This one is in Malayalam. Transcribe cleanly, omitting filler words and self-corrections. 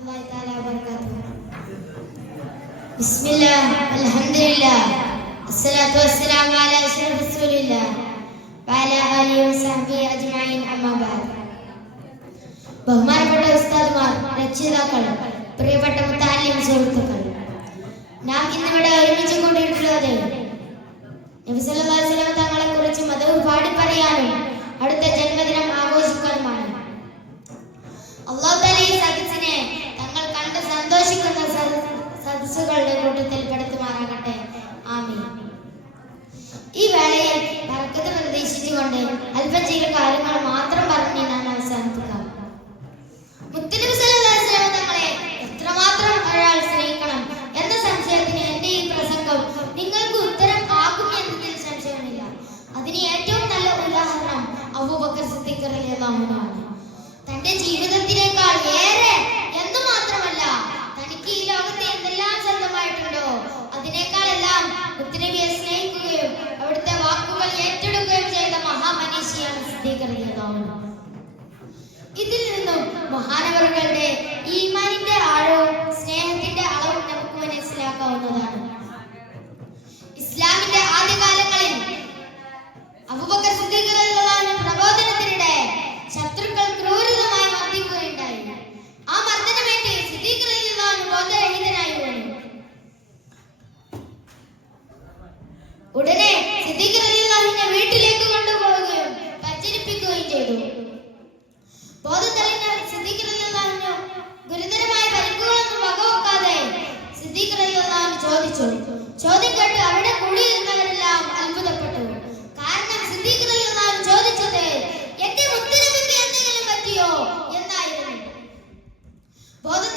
warahmatullahi taala wabarakatuh. Bismillah, alhamdulillah, assalatu wassalamu ala asyrafir rasulillah wa ala alihi wa sahbihi ajma'in, amma ba'd. ബഹുമാനപ്പെട്ട ഉസ്താദുമാർ, രക്ഷിതാക്കൾ, പ്രിയപ്പെട്ട മുത്തഅല്ലിം സുഹൃത്തുക്കൾ, നാം ഇന്നിവിടെ ഒരുമിച്ച് കൊണ്ടിരിക്കുന്നത് നബി സല്ലല്ലാഹു അലൈഹി വസല്ലം തങ്ങളെ കുറിച്ച് മദഹ് പാടി പറയാനും അടുത്ത ജന്മദിനം ആഘോഷിക്കാനുമാണ്. അല്ലാഹു തആല ഈ സദസ്സിനെ തങ്ങൾ കണ്ട് സന്തോഷിക്കുന്ന സദസ്സുകളുടെ കൂട്ടത്തിൽ പെടുത്തുമാറാകട്ടെ. ആമീൻ. ഈ വേളയിൽ ബർക്കത്ത് പ്രതീക്ഷിച്ചുകൊണ്ട് അല്പം ചില കാര്യങ്ങൾ മാത്രം പറഞ്ഞ് ഞാൻ അവസാനിപ്പിക്കാം. മുത്തനബി സല്ലല്ലാഹു അലൈഹി വസല്ലം തങ്ങളെ എത്രമാത്രം ഒരാൾ സ്നേഹിക്കണം എന്ന സംശയത്തിന് എന്റെ ഈ പ്രസംഗം നിങ്ങൾക്ക് ഉത്തരം ആകും എന്നതിൽ സംശയമില്ല. അതിന് ഏറ്റവും നല്ല ഉദാഹരണം അബൂബക്കർ സിദ്ദീഖ് റളിയല്ലാഹു അൻഹു ആണ്. തന്റെ ജീവിതത്തിനേക്കാൾ ഏറെ എന്ന് മാത്രമല്ല, തനിക്ക് ഈ ലോകത്ത് എന്തെല്ലാം സ്വന്തമായിട്ടുണ്ടോ അതിനേക്കാളെല്ലാം മുത്തനബിയെ സ്നേഹിക്കുകയും അവിടുത്തെ വാക്കുകൾ ഏറ്റെടുക്കുകയും ചെയ്ത മഹാമനീഷിയാണ് സിദ്ദീഖ് റളിയല്ലാഹു അൻഹു. ഇതിൽ നിന്നും മഹാനവറുകളുടെ ഈമാനിന്റെ ആഴവും സ്നേഹത്തിന്റെ അളവും നമുക്ക് മനസ്സിലാക്കാവുന്നതാണ്. ഇസ്ലാമിന്റെ ആദ്യകാലങ്ങളിൽ അബൂബക്കർ സിദ്ദീഖ് റളിയല്ലാഹു അൻഹു പ്രബോധനത്തിനിടെ ശത്രുക്കൾ ക്രൂരമായി മർദ്ദിക്കുകയുണ്ടായി. ആ മർദ്ദനമേറ്റ് സിദ്ദീഖ് റളിയല്ലാഹു അൻഹു ബോധരഹിതനായി വീണു. ഉടനെ സിദ്ദീഖ് റളിയല്ലാഹു അൻഹുവിനെ വീട്ടിലേക്ക് കൊണ്ടുപോവുകയും പരിചരിപ്പിക്കുകയും ചെയ്തു. ബോധം തെളിഞ്ഞ സിദ്ദീഖ് റളിയല്ലാഹു അൻഹു ഗുരുതരമായ പരിക്കുകളൊന്നും വകവെക്കാതെ സിദ്ദീഖ് റളിയല്ലാഹു അൻഹു ചോദിച്ചു. ചോദ്യം കേട്ട് അവിടെ കൂടിയിരുന്നവരെല്ലാം അത്ഭുതപ്പെട്ടു. കാരണം സിദ്ദീഖ് റളിയല്ലാഹു അൻഹു ചോദിച്ചത് എന്റെ മുത്തുനബിക്ക് എന്തെങ്കിലും പറ്റിയോ എന്നായിരുന്നു. ബോധം